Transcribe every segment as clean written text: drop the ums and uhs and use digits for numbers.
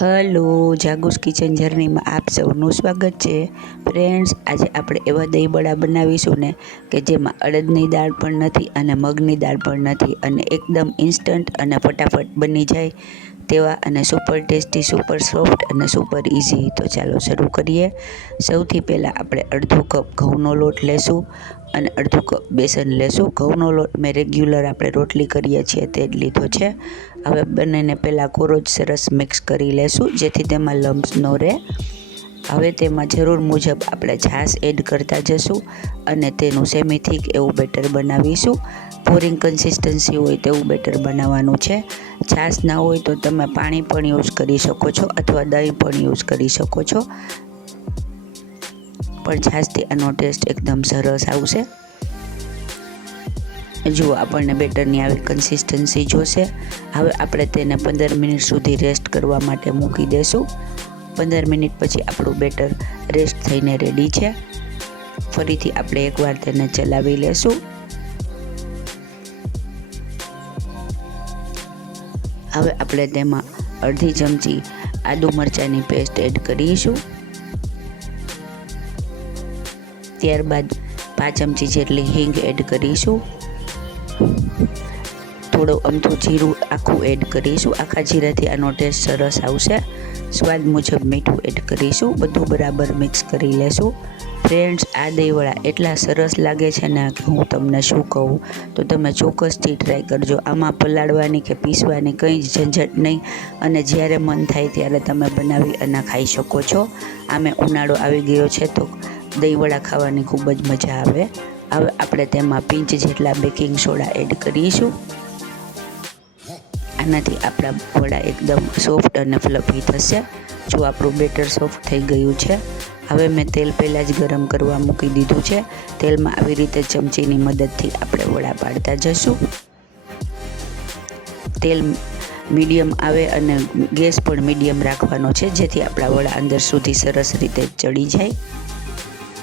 Hello, જાગુસ kitchen જર્નીમાં આપ સૌનું સ્વાગત છે. ફ્રેન્ડ્સ, આજે આપણે એવા દહીંવડા બનાવીશું ને કે જેમાં અડદની દાળ પણ નથી અને મગની દાળ પણ નથી અને એકદમ ઇન્સ્ટન્ટ અને ફટાફટ બની જાય તેવા અને સુપર ટેસ્ટી, સુપર સોફ્ટ અને સુપર ઇઝી. તો ચાલો શરૂ કરીએ. સૌથી પહેલાં આપણે અડધો કપ ઘઉંનો લોટ લેશું અને અડધો કપ બેસન લેશું. ઘઉંનો લોટ મેં રેગ્યુલર આપણે રોટલી કરીએ છીએ તે જ લીધો છે. હવે બંનેને પહેલાં કોરો જ સરસ મિક્સ કરી લેશું જેથી તેમાં લમ્સ ન રહે. હવે તેમાં જરૂર મુજબ આપણે છાશ એડ કરતા જશું અને તેનું સેમી થીક એવું બેટર બનાવીશું. પોરિંગ કન્સિસ્ટન્સી હોય તેવું બેટર બનાવવાનું છે. છાશ ના હોય તો તમે પાણી પણ યુઝ કરી શકો છો અથવા દહીં પણ યુઝ કરી શકો છો, પણ છાશથી આનો ટેસ્ટ એકદમ સરસ આવશે. જુઓ, આપણને બેટરની આવી કન્સિસ્ટન્સી જોશે. હવે આપણે તેને 15 મિનિટ સુધી રેસ્ટ કરવા માટે મૂકી દઈશું. 15 મિનિટ પછી આપણું બેટર રેસ્ટ થઈને રેડી છે. ફરીથી આપણે એકવાર તેને ચલાવી લેશું. હવે આપણે તેમાં અડધી ચમચી આદુ મરચાંની પેસ્ટ એડ કરીશું. ત્યારબાદ 5 ચમચી જેટલી હિંગ એડ કરીશું. થોડું અમથું જીરું આખું એડ કરીશું. આખા જીરાથી આનો ટેસ્ટ સરસ આવશે. સ્વાદ મુજબ મીઠું એડ કરીશું. બધું બરાબર મિક્સ કરી લેશું. ફ્રેન્ડ્સ, આ દહીંવડા એટલા સરસ લાગે છે ને કે હું તમને શું કહું. તો તમે ચોક્કસથી ટ્રાય કરજો. આમાં પલાળવાની કે પીસવાની કંઈ જ ઝંઝટ નહીં અને જ્યારે મન થાય ત્યારે તમે બનાવી અને ખાઈ શકો છો. આમે ઉનાળો આવી ગયો છે તો દહીંવડા ખાવાની ખૂબ જ મજા આવે. હવે આપણે તેમાં પિંચ જેટલા બેકિંગ સોડા એડ કરીશું. આનાથી આપણા વડા એકદમ સોફ્ટ અને ફ્લફી થશે. જો આપણું બેટર સોફ્ટ થઈ ગયું છે. હવે મેં તેલ પહેલાં જ ગરમ કરવા મૂકી દીધું છે. તેલમાં આવી રીતે ચમચીની મદદથી આપણે વડા પાડતા જશું. તેલ મીડિયમ આવે અને ગેસ પણ મીડિયમ રાખવાનો છે જેથી આપણા વડા અંદર સુધી સરસ રીતે ચડી જાય.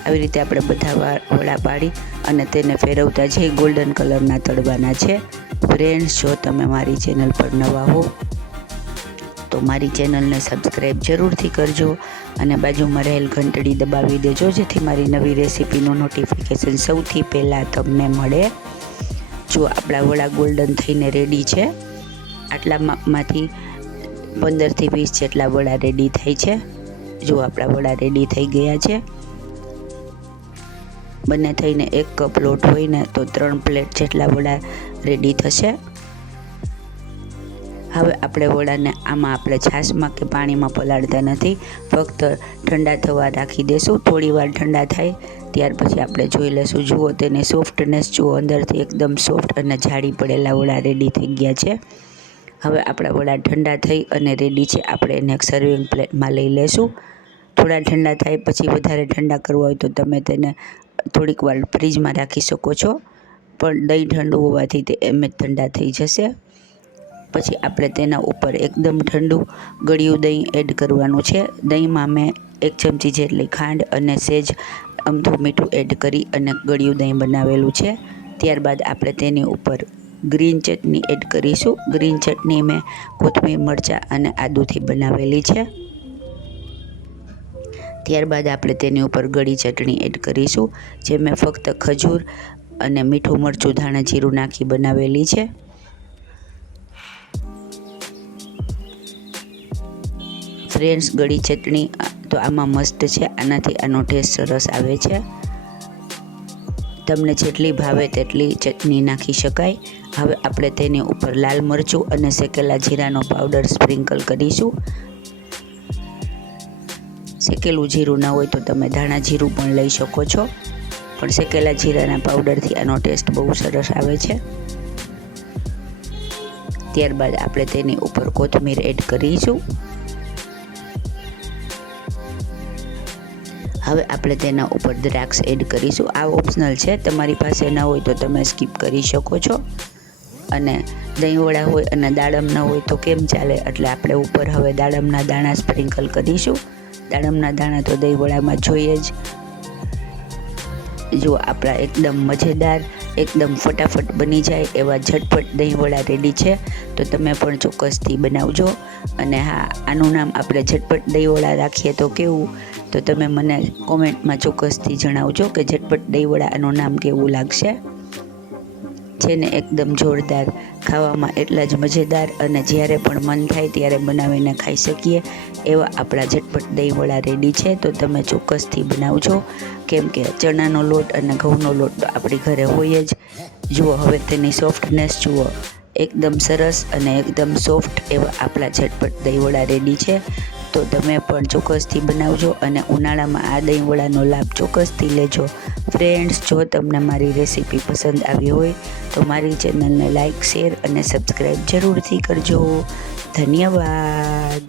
આવી રીતે આપણે બધા વડા પાડી અને તેને ફેરવતા જઈ ગોલ્ડન કલરના તળવાના છે. ફ્રેન્ડ્સ, જો તમે મારી ચેનલ પર નવા હો તો મારી ચેનલને સબસ્ક્રાઈબ જરૂરથી કરજો અને બાજુમાં રહેલ ઘંટડી દબાવી દેજો જેથી મારી નવી રેસીપીનું નોટિફિકેશન સૌથી પહેલાં તમને મળે. જો આપણા વડા ગોલ્ડન થઈને રેડી છે. આટલા માપમાંથી 15 થી 20 જેટલા વડા રેડી થાય છે. જો આપણા વડા રેડી થઈ ગયા છે. બંને થઈને 1 કપ લોટ હોય ને તો 3 પ્લેટ જેટલા વડા રેડી થશે. હવે આપણે વડાને આમાં આપણે છાશમાં કે પાણીમાં પલાળતા નથી, ફક્ત ઠંડા થવા રાખી દેશું. થોડી વાર ઠંડા થાય ત્યાર પછી આપણે જોઈ લેશું. જુઓ, તેની સોફ્ટનેસ જુઓ, અંદરથી એકદમ સોફ્ટ અને જાડી પડેલા વડા રેડી થઈ ગયા છે. હવે આપણા વડા ઠંડા થઈ અને રેડી છે. આપણે એને એક સર્વિંગ પ્લેટમાં લઈ લેશું. થોડા ઠંડા થાય પછી વધારે ઠંડા કરવા હોય તો તમે તેને થોડીક વાર ફ્રીજમાં રાખી શકો છો, પણ દહીં ઠંડુ હોવાથી તે એમ જ ઠંડા થઈ જશે. પછી આપણે તેના ઉપર એકદમ ઠંડુ ગળ્યું દહીં એડ કરવાનું છે. દહીંમાં મેં 1 ચમચી જેટલી ખાંડ અને સેજ અમથું મીઠું એડ કરી અને ગળ્યું દહીં બનાવેલું છે. ત્યારબાદ આપણે તેની ઉપર ગ્રીન ચટણી એડ કરીશું. ગ્રીન ચટણી મેં કોથમીર, મરચાં અને આદુથી બનાવેલી છે. ત્યારબાદ આપણે તેની ઉપર ગળી ચટણી એડ કરીશું, જે મેં ફક્ત ખજૂર અને મીઠું, મરચું, ધાણા જીરું નાખી બનાવેલી છે. ફ્રેન્ડ્સ, ગળી ચટણી તો આમાં મસ્ત છે. આનાથી આનો ટેસ્ટ સરસ આવે છે. તમને જેટલી ભાવે તેટલી ચટણી નાખી શકાય. હવે આપણે તેની ઉપર લાલ મરચું અને શેકેલા જીરાનો પાવડર સ્પ્રિંકલ કરીશું. શેકેલું જીરું ના હોય તો તમે ધાણા જીરું પણ લઈ શકો છો, પણ શેકેલા જીરાના પાવડરથી આનો ટેસ્ટ બહુ સરસ આવે છે. ત્યારબાદ આપણે તેની ઉપર કોથમીર એડ કરીશું. હવે આપણે તેના ઉપર દ્રાક્ષ એડ કરીશું. આ ઓપ્શનલ છે, તમારી પાસે ન હોય તો તમે સ્કીપ કરી શકો છો. અને દહીંવડા હોય અને દાડમ ન હોય તો કેમ ચાલે, એટલે આપણે ઉપર હવે દાડમના દાણા સ્પ્રિંકલ કરીશું. દાડમના દાણા તો દહીંવડામાં જોઈએ જ. જો આપણા એકદમ મજેદાર, એકદમ ફટાફટ બની જાય એવા ઝટપટ દહીંવડા રેડી છે. તો તમે પણ ચોક્કસથી બનાવજો. અને હા, આનું નામ આપણે ઝટપટ દહીંવડા રાખીએ તો કેવું, તો તમે મને કોમેન્ટમાં ચોક્કસથી જણાવજો કે ઝટપટ દહીંવડા આનું નામ કેવું લાગશે. છે ને એકદમ જોરદાર, ખાવામાં એટલા જ મજેદાર અને જ્યારે પણ મન થાય ત્યારે બનાવીને ખાઈ શકીએ એવા આપણા ઝટપટ દહીંવડા રેડી છે. તો તમે ચોક્કસથી બનાવજો, કેમ કે ચણાનો લોટ અને ઘઉંનો લોટ તો આપણી ઘરે હોય જ. જુઓ હવે તેની સોફ્ટનેસ જુઓ, એકદમ સરસ અને એકદમ સોફ્ટ એવા આપણા ઝટપટ દહીંવડા રેડી છે. તો તમે પણ ચોક્કસથી બનાવજો અને ઉનાળામાં આ દહીંવડાનો લાભ ચોક્કસથી લેજો. ફ્રેન્ડ્સ, જો તમને મારી રેસીપી પસંદ આવી હોય તો મારી ચેનલને લાઇક, શેર અને સબસ્ક્રાઈબ જરૂરથી કરજો. ધન્યવાદ.